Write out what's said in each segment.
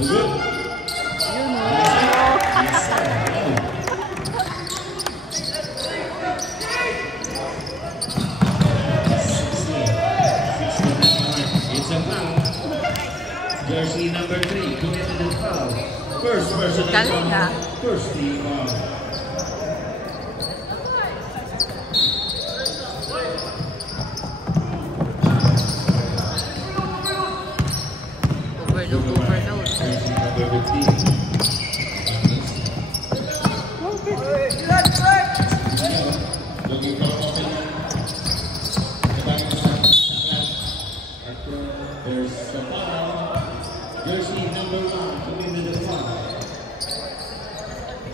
Yun o. Jersey number 3 committed the foul. First personal foul. First team foul. Overload. Jersey number 15. There's a foul. Jersey number 1 committed the foul.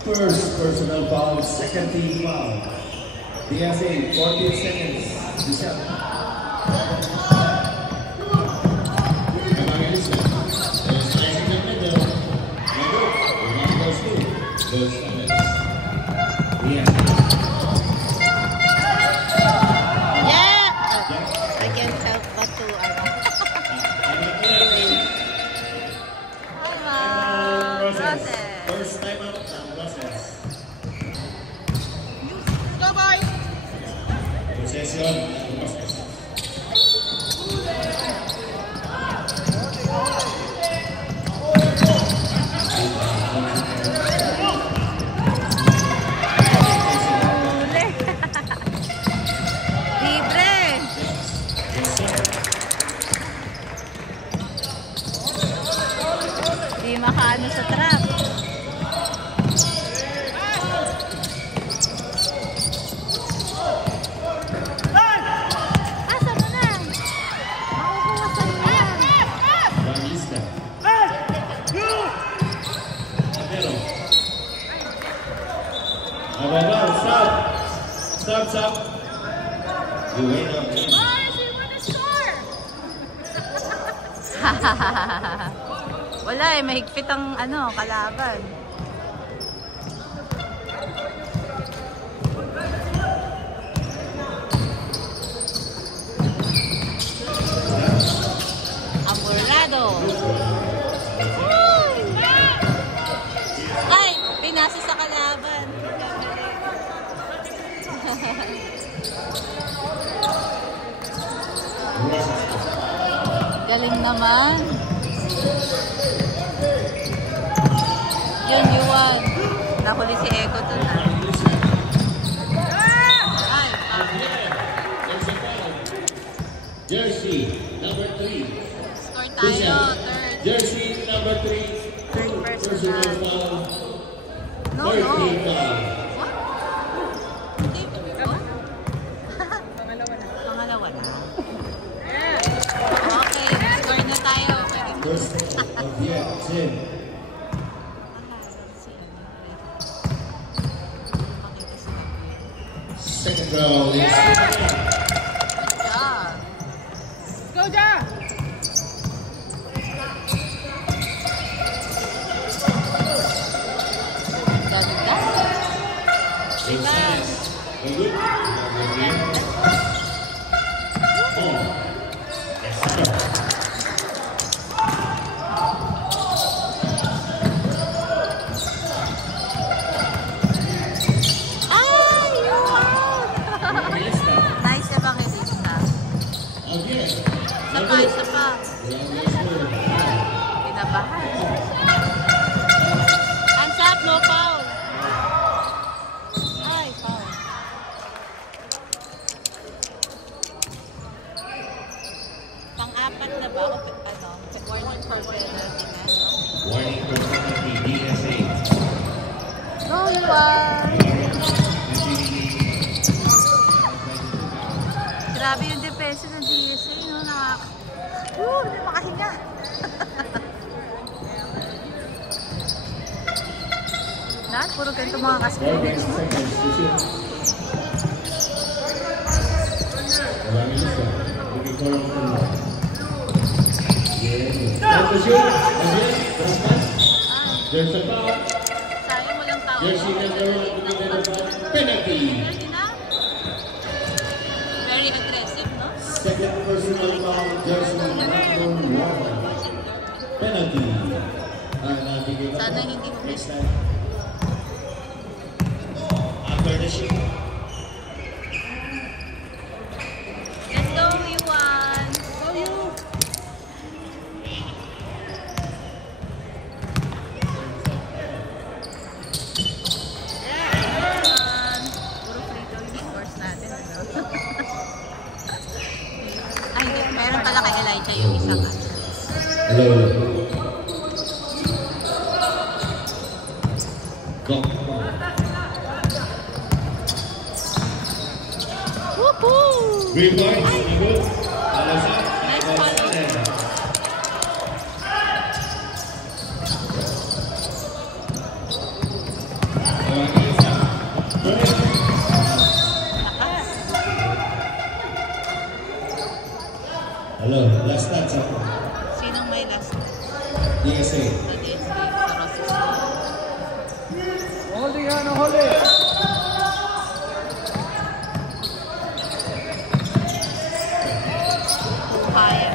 First personal foul, second team foul. DSA, 14 seconds. December. First time out ng process. Go boys! Possession ng process. Libre! Di makaano sa trap. Stop. You wait up. Boys, we want to score! Wala eh, mahigpit ang kalaban. Amorado. Ay, pinasa sa kalaban. Galing naman. Yun, Yuan. Nahuli si Eko dun na. Ay, Jersey number 3. score tayo, third. Jersey number 3. Third Personal personal. foul. No. What? Hindi. What? Pangalawa na. Okay, score na tayo. First of yet 10. Second round is Good job. Go, Ja! Ganda. Diba? good. Nice evangelista. Isa pa. Pinabahan. Hands up, no foul. Ay, foul. Pang-apat na ba? Warning for penalty na, no? Warning for penalty, DSA. No, you are. Grabe yung depensa ng DSA, no? Hindi makahinga. Lahat, puro ganito mga kascrimmage, no? There's a foul. Sayang walang tao. Jersey number 1, penalty. Very aggressive, no? Second personal foul, Jersey number 1, penalty. Sana hindi ko miss. After the shoot. Let's go, Yuan! Go, you! Yuan! Puro free throw yung scores natin, ano? Ay, hindi. Meron pala kay Elijah yung isa ka. Hello. Go. Woohoo! 3 points. Good. Nice follow. Hello. Last touch. Sinong may last? DSA. Holding on, holding. Kaya.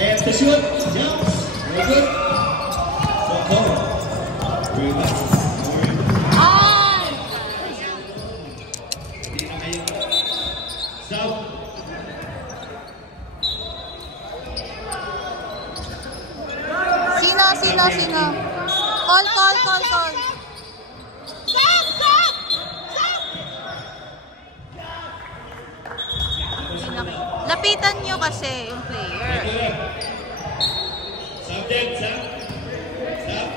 And the shoot. Jumps. Very good. Go. Very nice. Ay! Stop. Sino? Call. Lapitan nyo kasi yung player. Subject. Stop.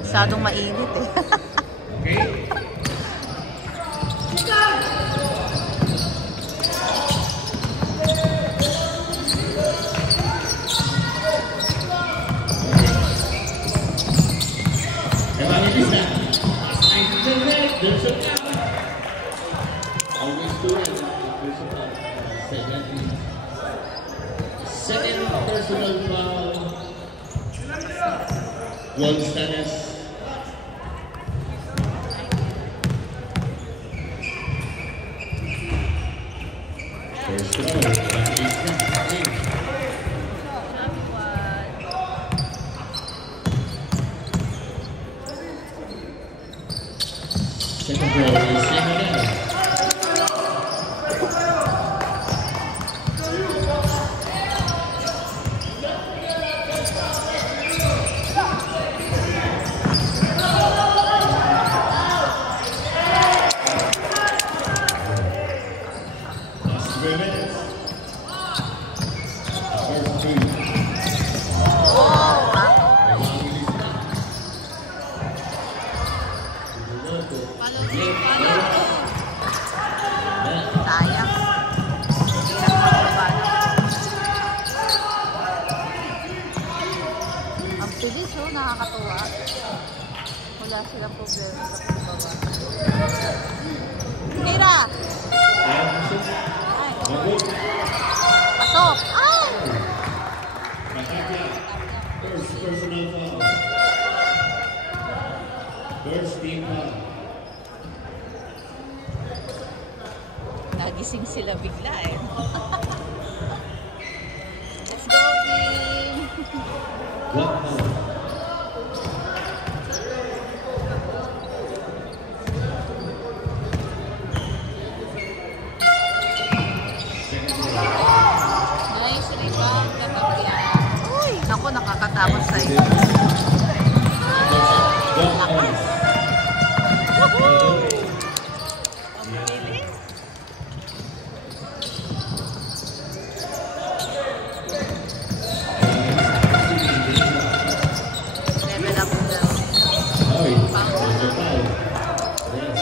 Masyadong mainit eh. Okay. Second personal foul. Gonzalez. First foul. Second goal is Seminole. Last 3 minutes. First two. Sayang. Ang bilis oh, nakakatuwa. Wala silang problema sa pagbaba. Tira! Ay, pasok! Ay! First personal foul. First team foul. Nagising sila bigla eh. Let's go, team! One foul. Nice rebound na bigla. Uy! Ako, nakakatakot sa'yo. Lakas! Woohoo! Ang bilis! Level up na. Okay. Number 5. Yes.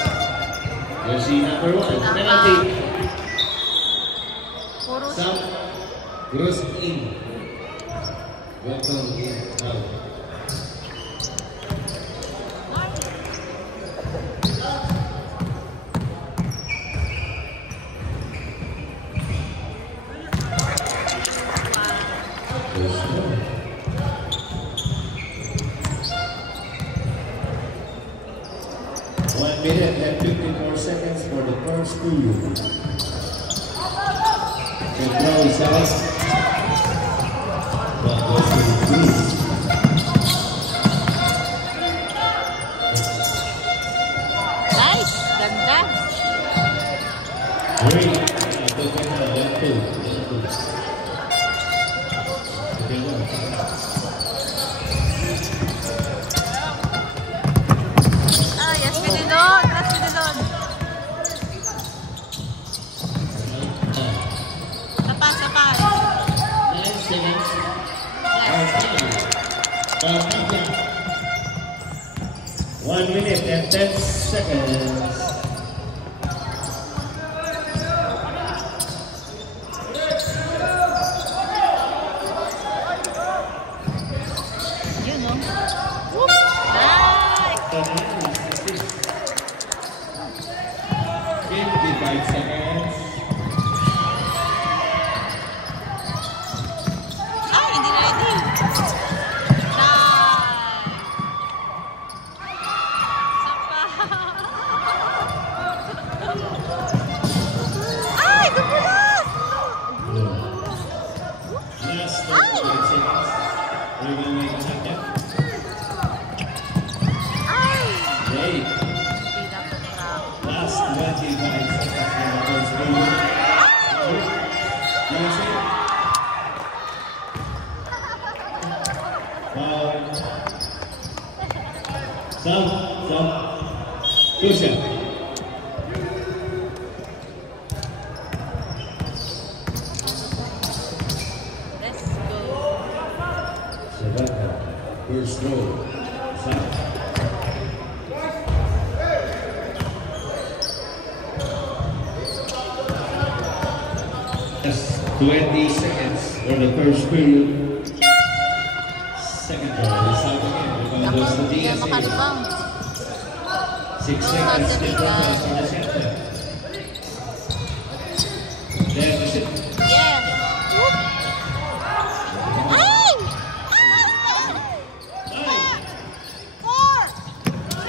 Jersey number 1. Penalty. Puro South. Gross in. Welcome in. Out. 1 minute and 54 seconds for the first period. The throw is out. That goes to Greece. Nice! Ganda! Great. Ito ka na. Left two. Okay, go. Ah, yes, pinilon! Yes, pinilon! Sapat, sapat! 9 seconds. Yes. 1 minute and 10 seconds. Yun, no? Whoop! Nice! 55 seconds. Ay, hindi ready! Nice! Ay, dugulas! Last 35 seconds. We're going to make a second. Ay! Great. Hindi dapat na. Last 25 seconds for the first period. You see? Stop. Kusha. Let's go. Savannah. First row. Stop. Just 20 seconds for the first period. Second row is out again. We're going to go to Hindi na DSA. makaribang. 6 seconds difference for the center. Then the sit. Yes! Whoop! Ay! Nine. 4! 3!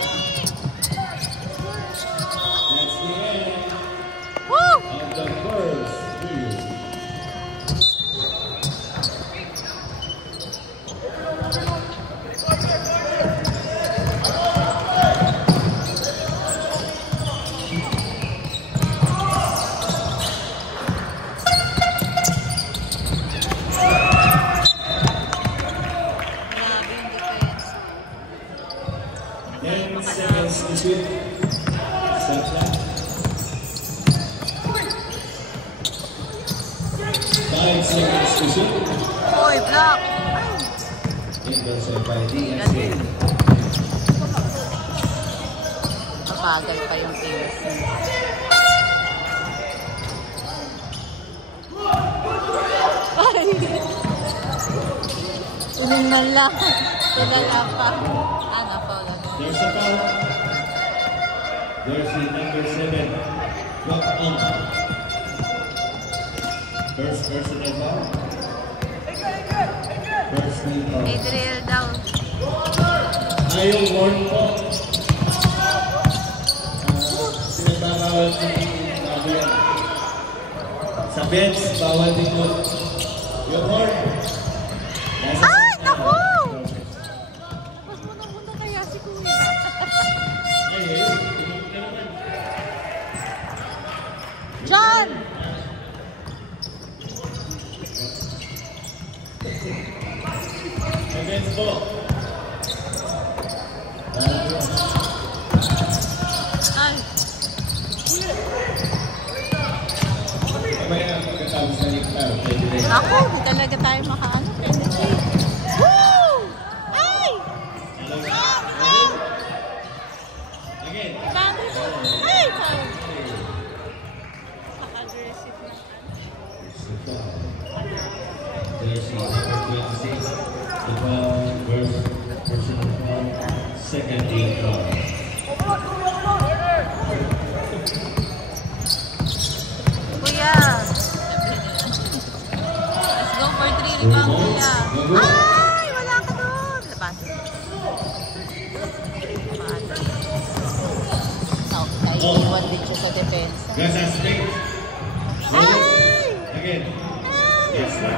That's the end Woo! of the first period. Grabe yung defense. 10 seconds to shoot. Stop that. 5 seconds to shoot. Uy, block! Intercept by DSA. Mabagal pa yung ASC. Ay! Tulungan lang. Tulala pa. Foul. There's a foul. There's the number 7. Walk on. First personal foul. First team foul. May drill daw. Ayaw warn po. Sinabawal ni Fabian. Sa bench, bawal din po. Yung horn. Ay, naku! Mas muna kaya si Kuya. John! Sa bench po. Ay, Mamaya pagkatapos na niktar, pwede na yun. ako, hindi talaga tayo makaano. Penetrate. Woo! Ay! Again. Boundary po. Ay! Foul. Paka-aggressive na. There's the number 26. The foul, first personal foul, second team foul. Kuya. Let's go for 3 rebound, Kuya. Ay! Wala ka doon. Labas. Nag-ulit siya sa depensa. Gaza straight. Ay! Again. Yes, sir.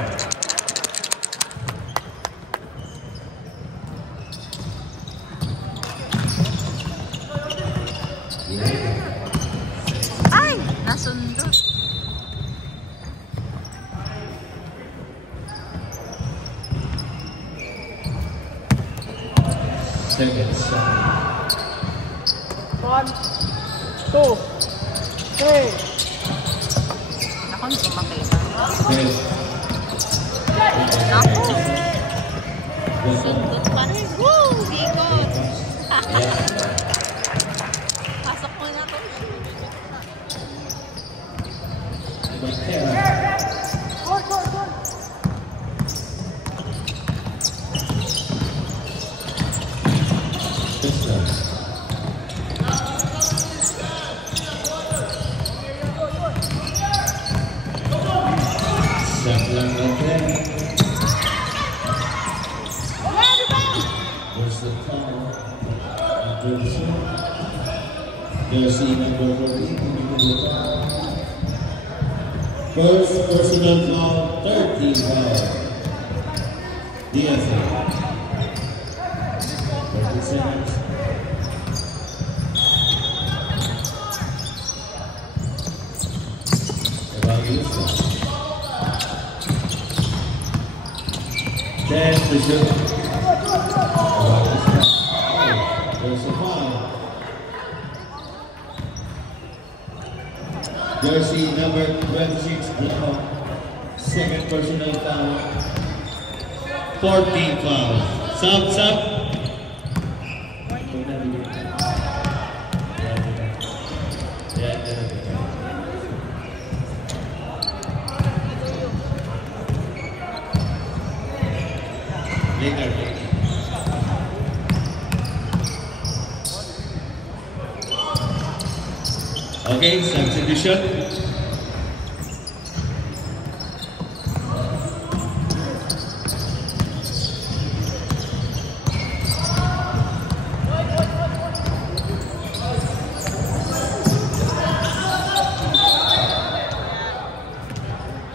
Ay! Nasundot. Second shot. 1, 2, 3. Ako, hindi ko makita. Yes. Ako! Sundot pa rin. Woo! Bigot! Pasok mo na to. Shot lang natin. There's the call. Jersey number 14. First personal foul, 13 foul. Diaz. 30 seconds. Evangelista. 10 to shoot. Evangelista. There's a foul. Jersey number 26, Blanco. Second personal foul. 14 fouls. Sub. Later. Okay, substitution.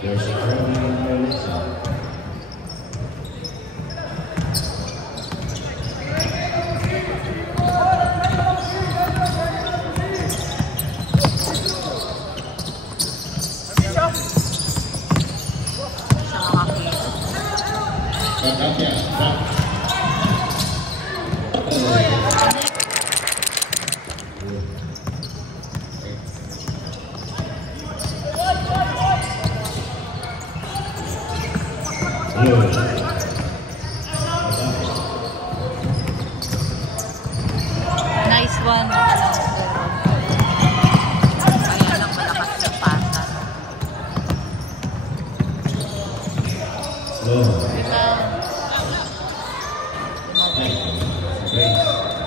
There's a problem in the Nice one. Ayun lang malakas sa pata.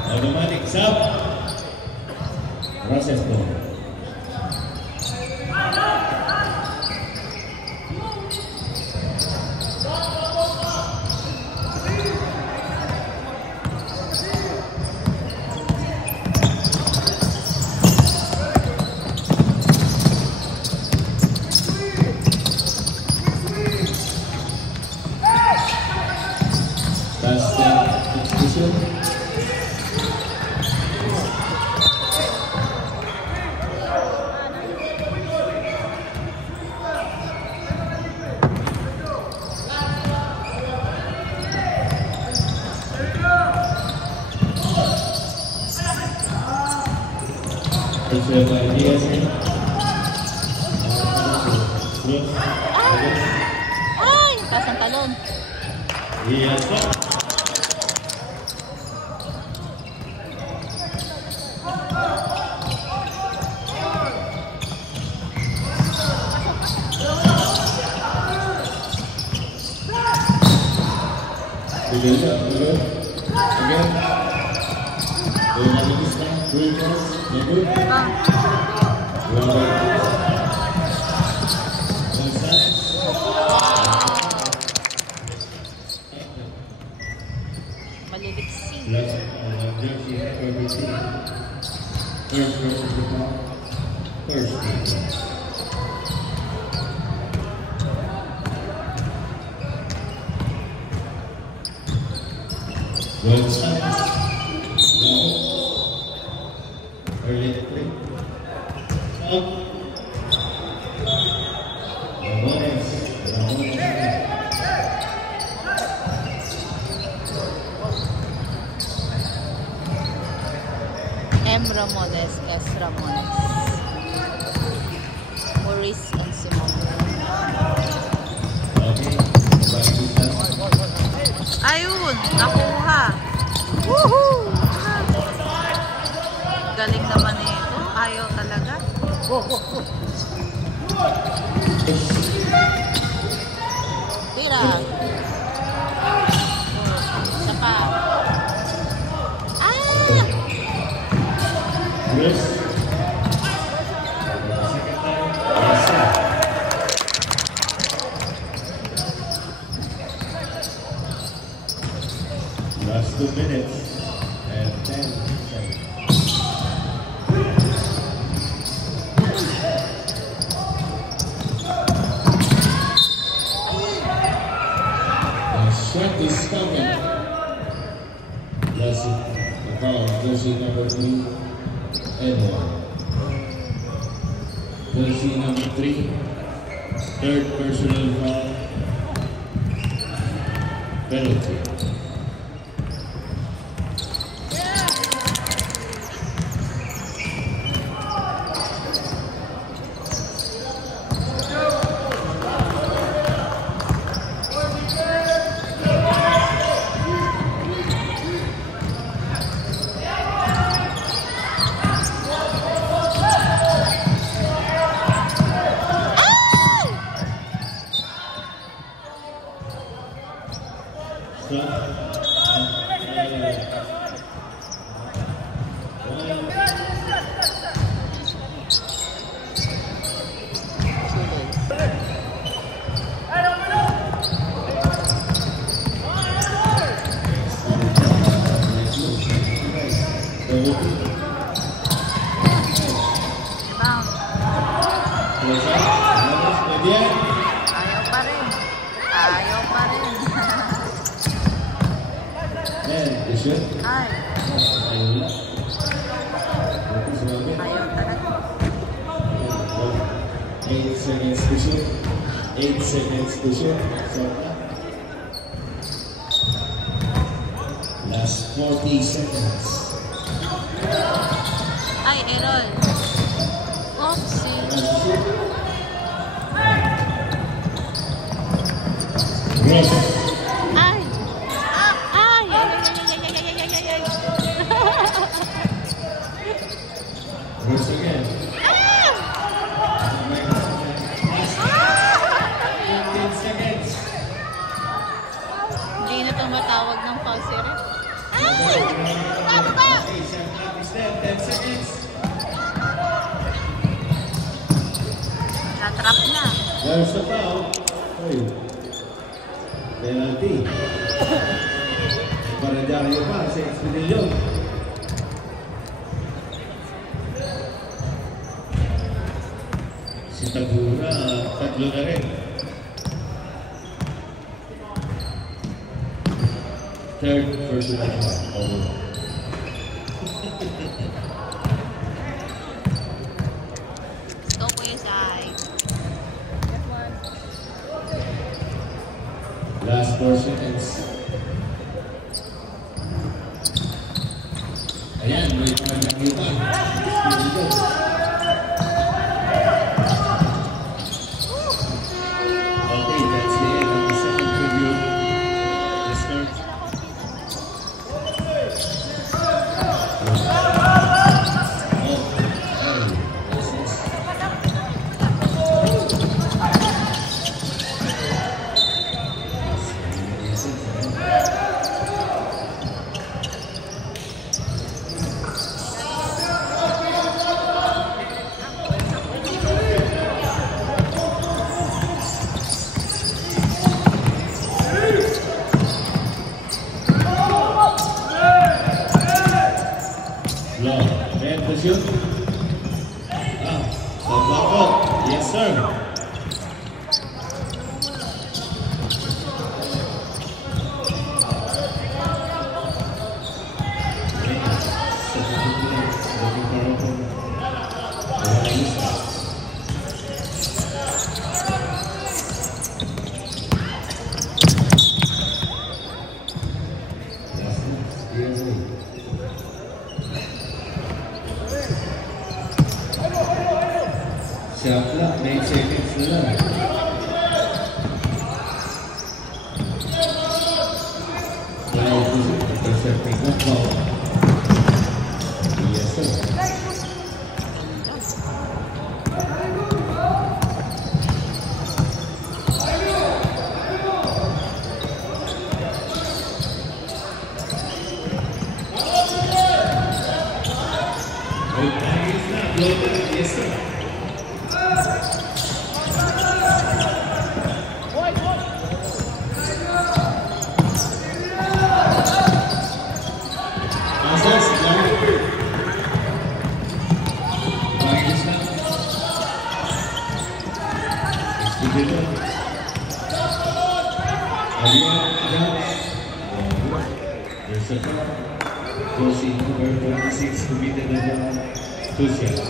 Automatic sub. Process ball. That's the position. Ay! Taas ang talon. Yes, sir. Again. Maliliksi. First versus the ball. First defense. One stop. No. Early to play. Stop. Ramones. M. Ramones, S. Ramones. Maurice and Simon. Okay. Ayun! Nakuha! Woohoo! Galing naman ito. Ayaw talaga. Tira! Isa pa. Yes. Last 2 minutes and 10 seconds. The shot is coming. That's it. The foul, jersey number 3, Edward. Jersey number 3, third personal foul, penalty. Ayaw pa rin. Ayaw pa rin. Ay. Ayaw talaga. 8 seconds to shoot. 8 seconds to shoot. Last 40 seconds. Ay, Errol. Oopsie. Yes. Ay! Ay! Ay! Ay! Once again. Last 15 seconds. Hindi na tumatawag ng foul series. Okay, shot clock is dead. 10 seconds. Natrap na. There's the foul. Hey. Penalty. Para Dario pa sa Expedilyon. Si Tagura, tatlo na rin. Third personal foul. Go po yung side. Last 4 seconds. Ayan, may pagkakita pa. Expedilyon. Okay, that's the end of the second preview. Let's start. Long, man, push you. serve. Shot clock, 9 seconds na lang. Intercepting the ball. Yes, sir. Yes, sir. There's a foul. Josie number 26 committed the ball. 2 shots.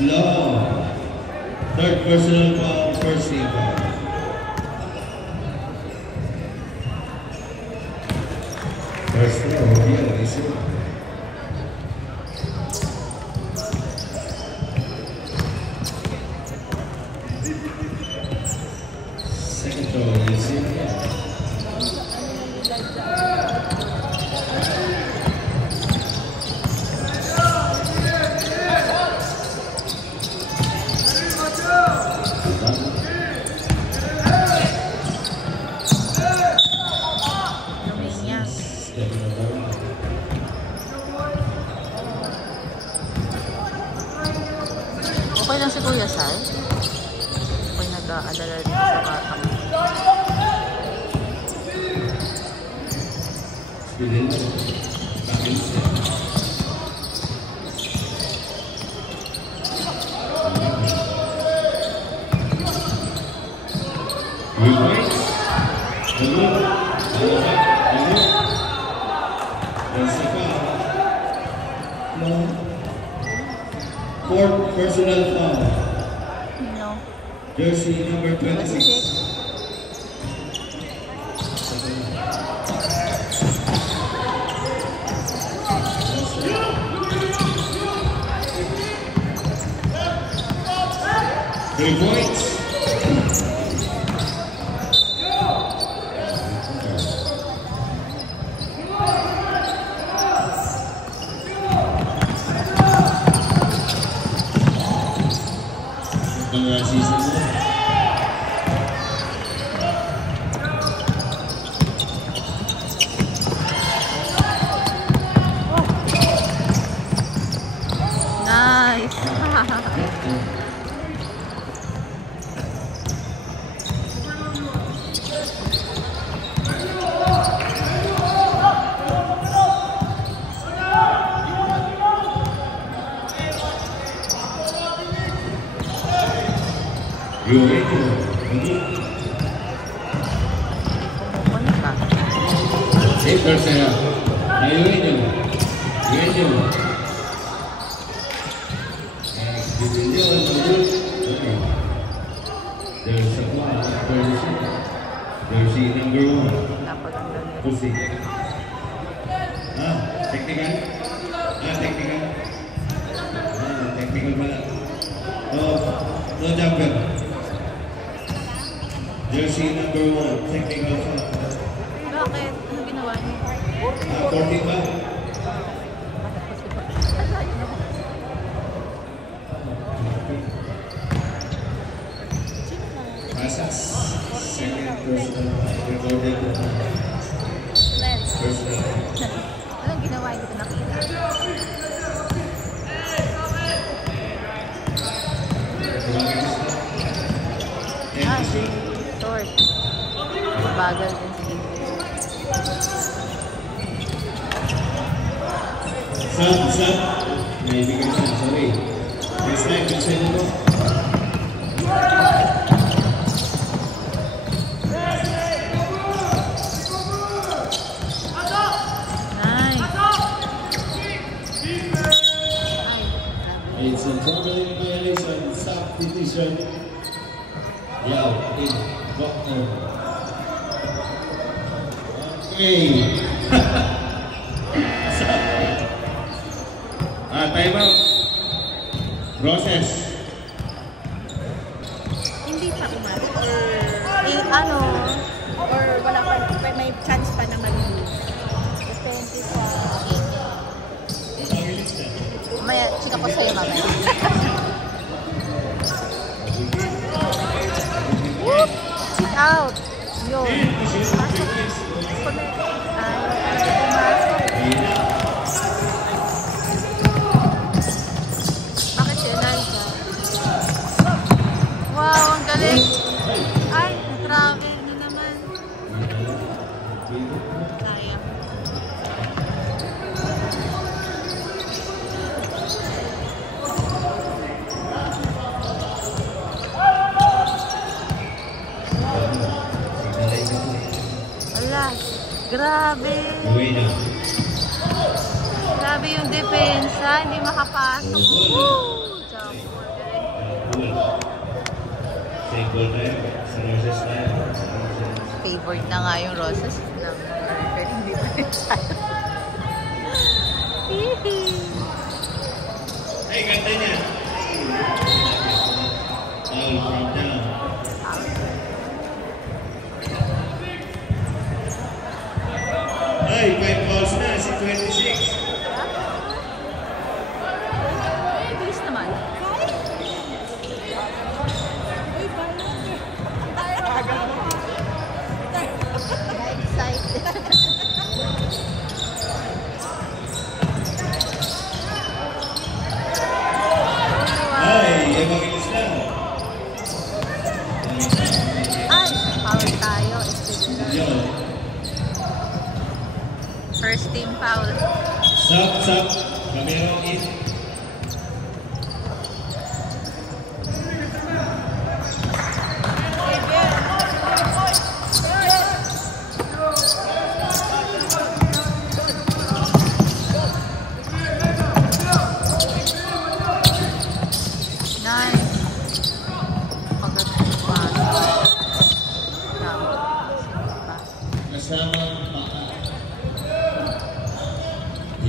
Law. Third personal foul, first team foul. First throw, yeah, is it? Second throw, is it? Okay lang si Kuya Sai. Ako'y nag-aalala dito sa batang. Fourth personal foul. No. Jersey number 26. Three points. Nice. Pumupunta ka. 8%. Ayun yun. Ayun yun. There's a one. Jersey number 1. Dapat ang dali. Pussy. Technical? Technical. Technical pala. No jumper. Jersey number 1. Technical foul. Bakit? Ano ginawa niyo? 14 ba? Pasas. Second personal recorded. Personal. Anong ginawa? Hindi ko nakita. Si Short. Bagal din si Sub. May bigay siya. Sorry. Baseline continuable. It's a permanent violation. Substitution. Yao in Bokno. Okay. Time out. Process. Hindi pa umasok. Or wala pa, may chance pa na mag-lose. Depende sa Maya, chika ko sa'yo mamaya. Whoop! Check out! Yo! Pasok. Bakit siya nalika? Wow! Ang galing! Ay! Travel na naman. Sayang. Grabe. Grabe yung depensa, hindi makapasok. Woo! Favored na nga yung Roses ng hindi depensa. Hey, ganda niya. Oh, from down. Ay, 5 balls na, si 26. Bilis naman. Ay, makilis lang. Ay, foul tayo. First team foul. Sub. Kamerong in.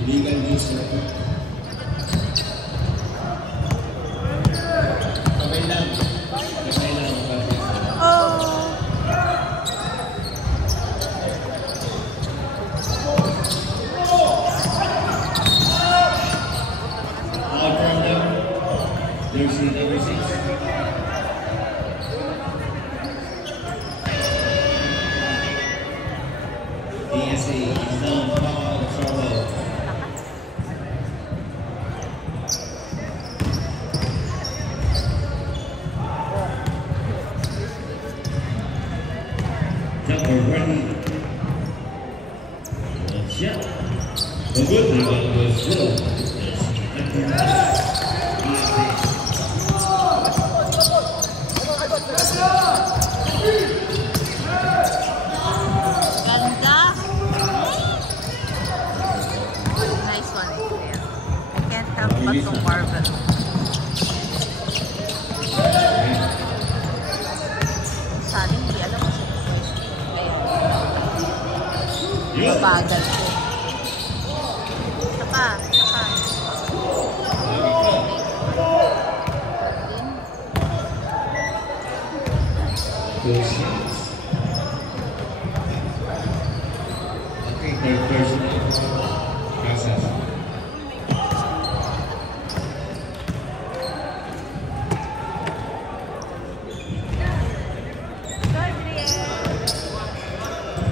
Illegal use of it. Kamay lang. All from them. Jersey number 6. DSA is down foul trouble. Ready. Yeah. The good one was good. Ganda. Nice one. I can't help but to marvel. Sana hindi alam ko siya. Bagal ko. Saka. Okay, third person. Process.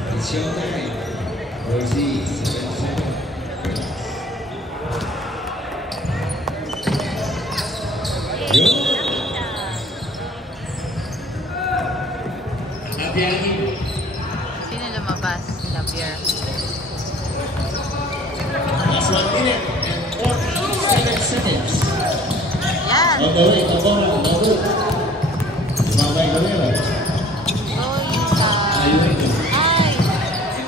It's showtime. Rosie, 7-7. Sino lumabas? Labier. That's 1 minute and 47 seconds. Yes! On the way, Tabora, on the way. Bumabay ko rin. Ayun ito. Ay!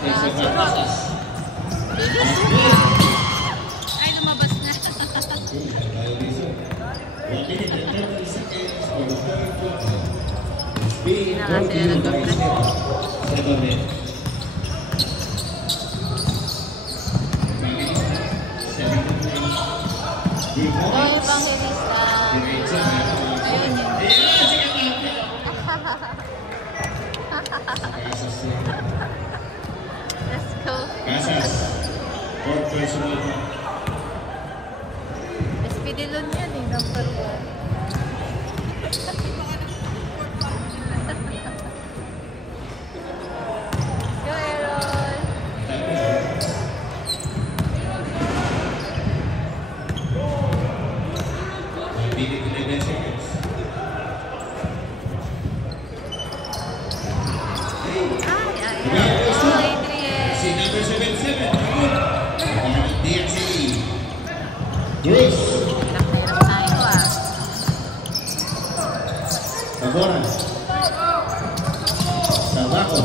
Ito sa Pasas. Bilis mo! Ay, lumabas na. Being broken by 7 minutes. Ikaw yung panghilista. Ayun yun. Let's go. Casas. Fourth personal. Espidilon yan eh, number 1. Go, Aaron! Bilik 11 seconds. Si number 77. DXC. Bruce. Hirap tayo ah. Tabora. Tabaco.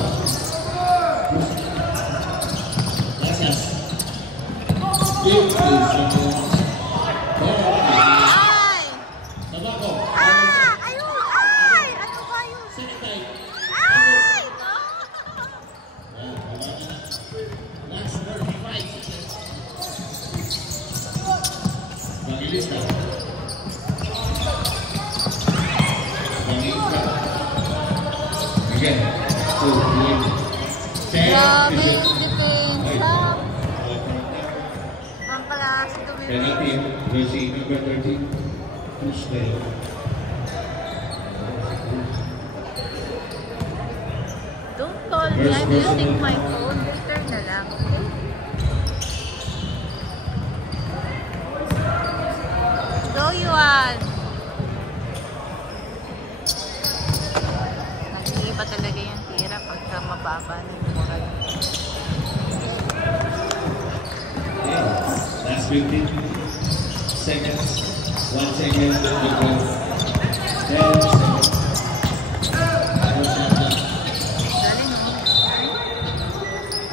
Gracias. Ay! Tabaco. Ah! Ayun! Ay! Ano ba yun? Second Ay! No! Last 35 seconds. Bangilista. Bangilista. Again. 2, 10. Grabe yung defense. Ang klase gawin. Penalty. Jersey number 13. Tuesday. Don't call me. I'm using my phone. Later na lang. Okay? Go, Yuan! Nag-iiba talaga yung tira pagka mababa ng moral. Last 15 seconds. 1 second. 10 seconds.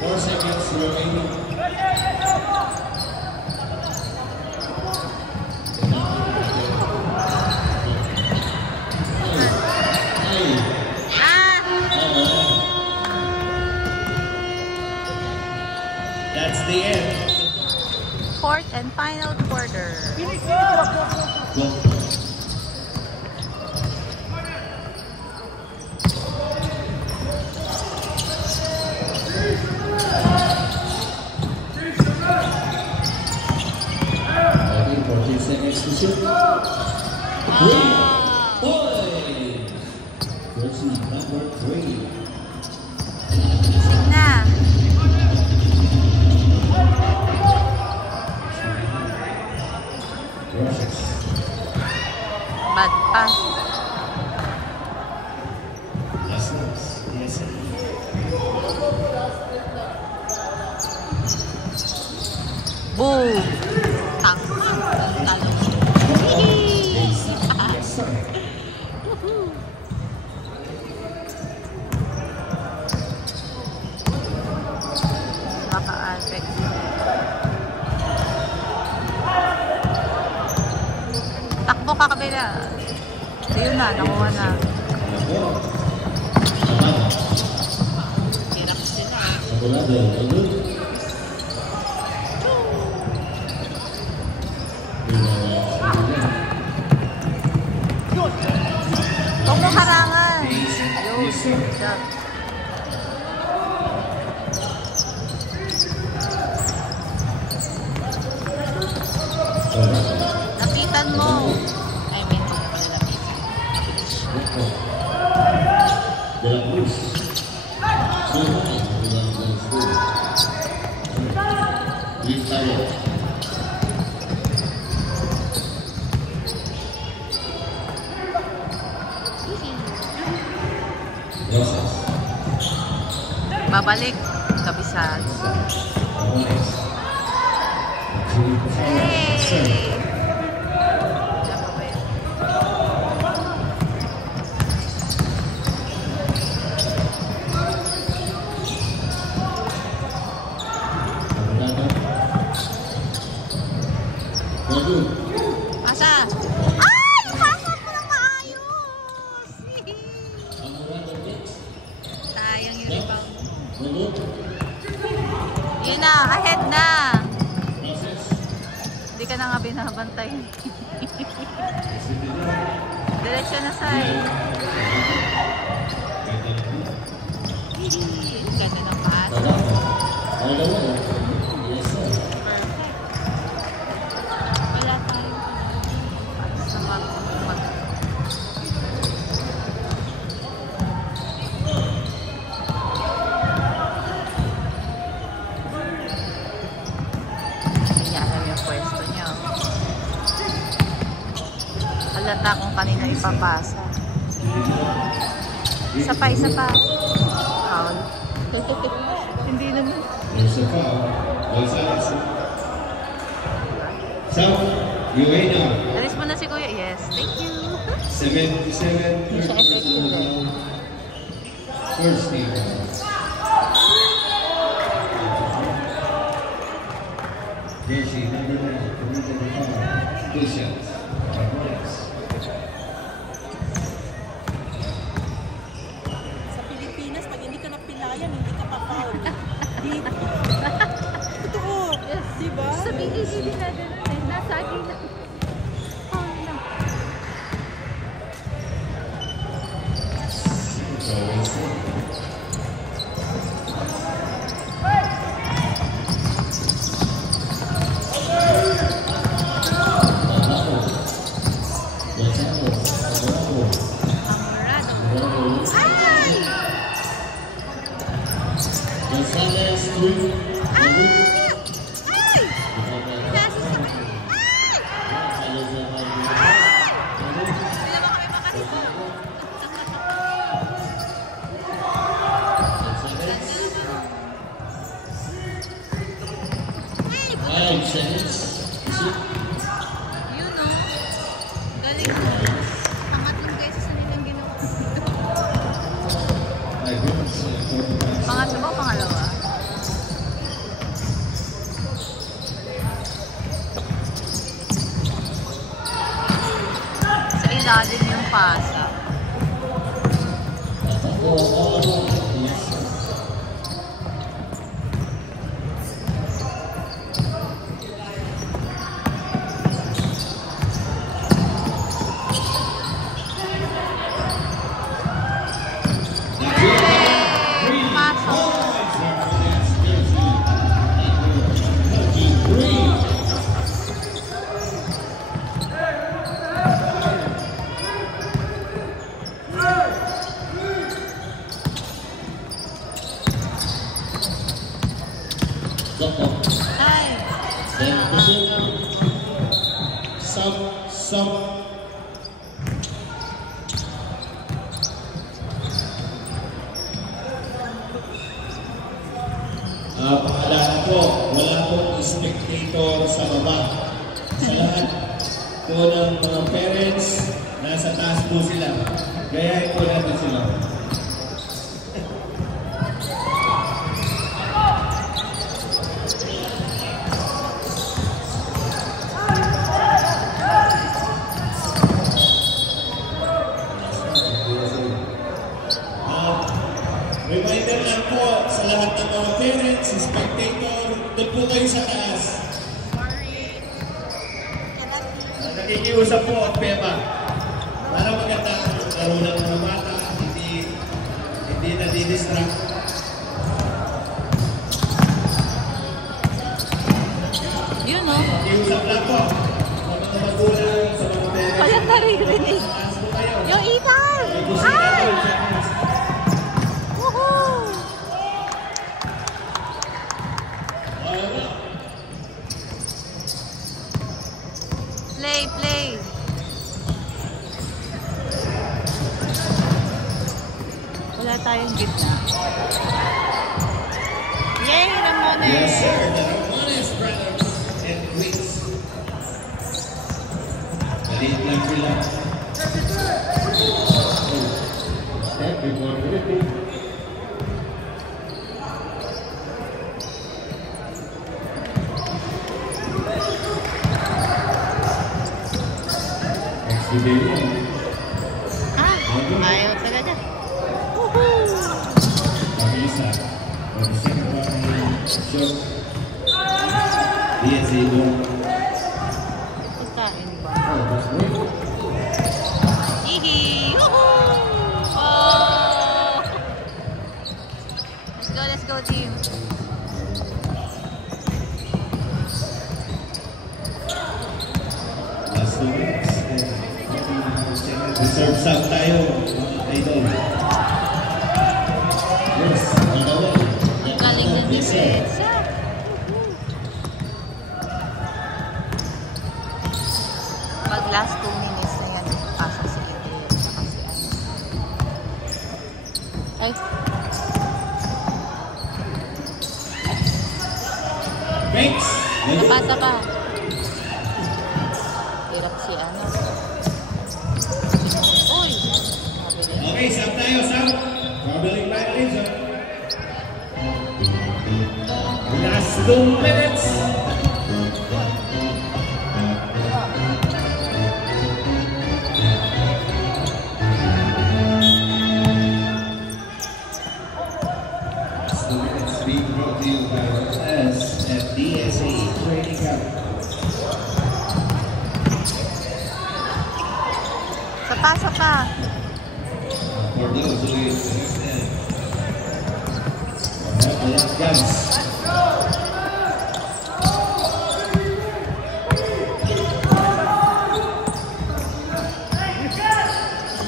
4 seconds remaining. That's the end. Fourth and final quarter. Go. Okay, 14 seconds to shoot. 3 points. Jersey number 3. Sing na. Rushes. Bad pass. Yes, yes. Boom! Tangkang. Talo. Yes, sir. Woohoo! Maka-apex. Takbo ka kabila. Ayun na, nakuha na. Hirap sila. Saturado, agad. Huwag mo harangan. Ayun, good job. Lapitan mo. I mean, lapitan. De la Cruz. Luis Tayo. Rosas. Babalik. Kabisado. Ramones. Hey! Sir. Diyan pa ba yun? Asa? Ay! Pasok mo ng maayos! Sayang yung rebound. Yun na, ahead na. Hindi ka na nga binabantay. Diretso na sa'yo. Ganda ng pass. Wala tayo. Inyara yung pwesto niyo. Halata kung kanina ipapasa. Isa pa, isa pa. Foul. Hindi naman. There's a foul. Gonzalez. South, Uena. Alis mo na si Kuya. Yes, thank you. 77. First team. Jersey number 9. Committed the foul. 2 shots. Sa Pilipinas, pag hindi ka napilayan, hindi ka pa-foul. Dito. Totoo. Yes. Diba? Sabihin hindi na ganun eh. Nasa akin na. Foul na. Yun o. Galing mo. Pangatlong beses na nilang ginawa. Pangatlo ba o pangalawa? Sa ilalim yung pasa. Paalala po, wala pong spectator sa baba. Sa lahat po ng mga parents, nasa taas po sila. Gayahin po natin sila. Reminder lang po sa lahat ng mga parents, spectator, doon po kayo sa taas. Nakikiusap po ang PEMA. Para maganda ang laro ng mga bata, hindi nadidistract. Yun o. Nakikiusap lang po sa mga magulang, sa mga parents. Walang naririnig. Taas po kayo. Yung itar! May busina Ay! po sa taas. Woohoo! Play, play. Wala tayong gitna. Yay, Ramones! Yes, sir. The Ramones brothers and queens. Maliit lang sila. Happy birthday. Si Delia. Ah, ayaw talaga. Isa. For the second one, short. DSA won. Pagkain ba? Oh, that's great. Hihi! Woohoo! Oh! Let's go, team. Last 2 minutes. Reserve sub tayo, mga idol. Yes, dalawa. Galing ng depensa. Pag last 2 minutes na yan, pasok si Edwin. Ay. Thanks! Tapa. Hirap si ano. Uy! Mabilis. Okay, sub tayo, sub. Traveling violation. Last 2 minutes. Last 2 minutes being brought to you by us at DSA Training Camp. Sapa. For those who is interested. Let's guys.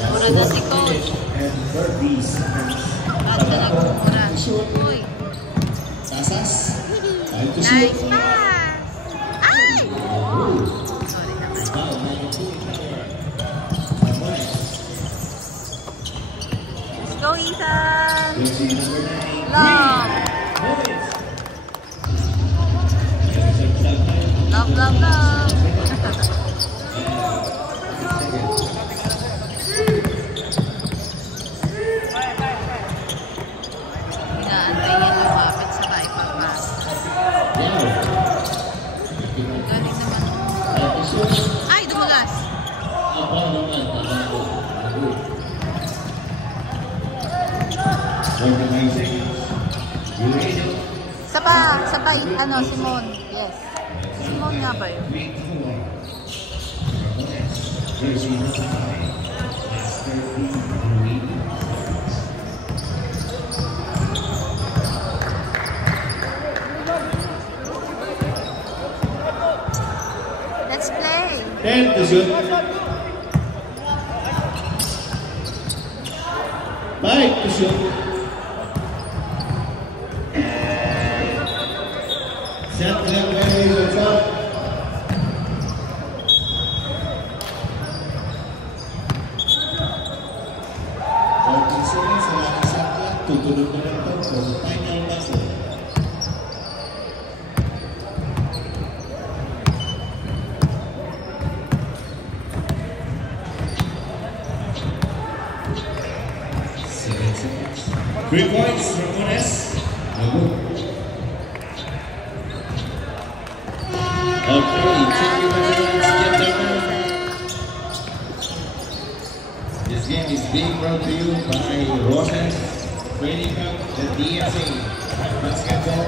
Mura na si Coach. And Birdies. At na nagmura. Uy! Sasas. Time to Nice shoot. pass! Ay! Sorry naman. Wow, -2 power. Let's go, Ethan! Jersey number 9. Love! Boys. Love! Inaantay niya lumapit sa ipapasa. Galing naman. Ay, dumulas! Sabay, ano, Simon. Yes. Simon nga ba yun? Let's play. 10 to shoot. 5 to shoot. Shot clock ready to shot. Tutuloy na lang ito for final buzzer. Three points, Ramones. Okay, check your measurements, get down. This game is being brought to you by Roses Training Camp, the DSA Basketball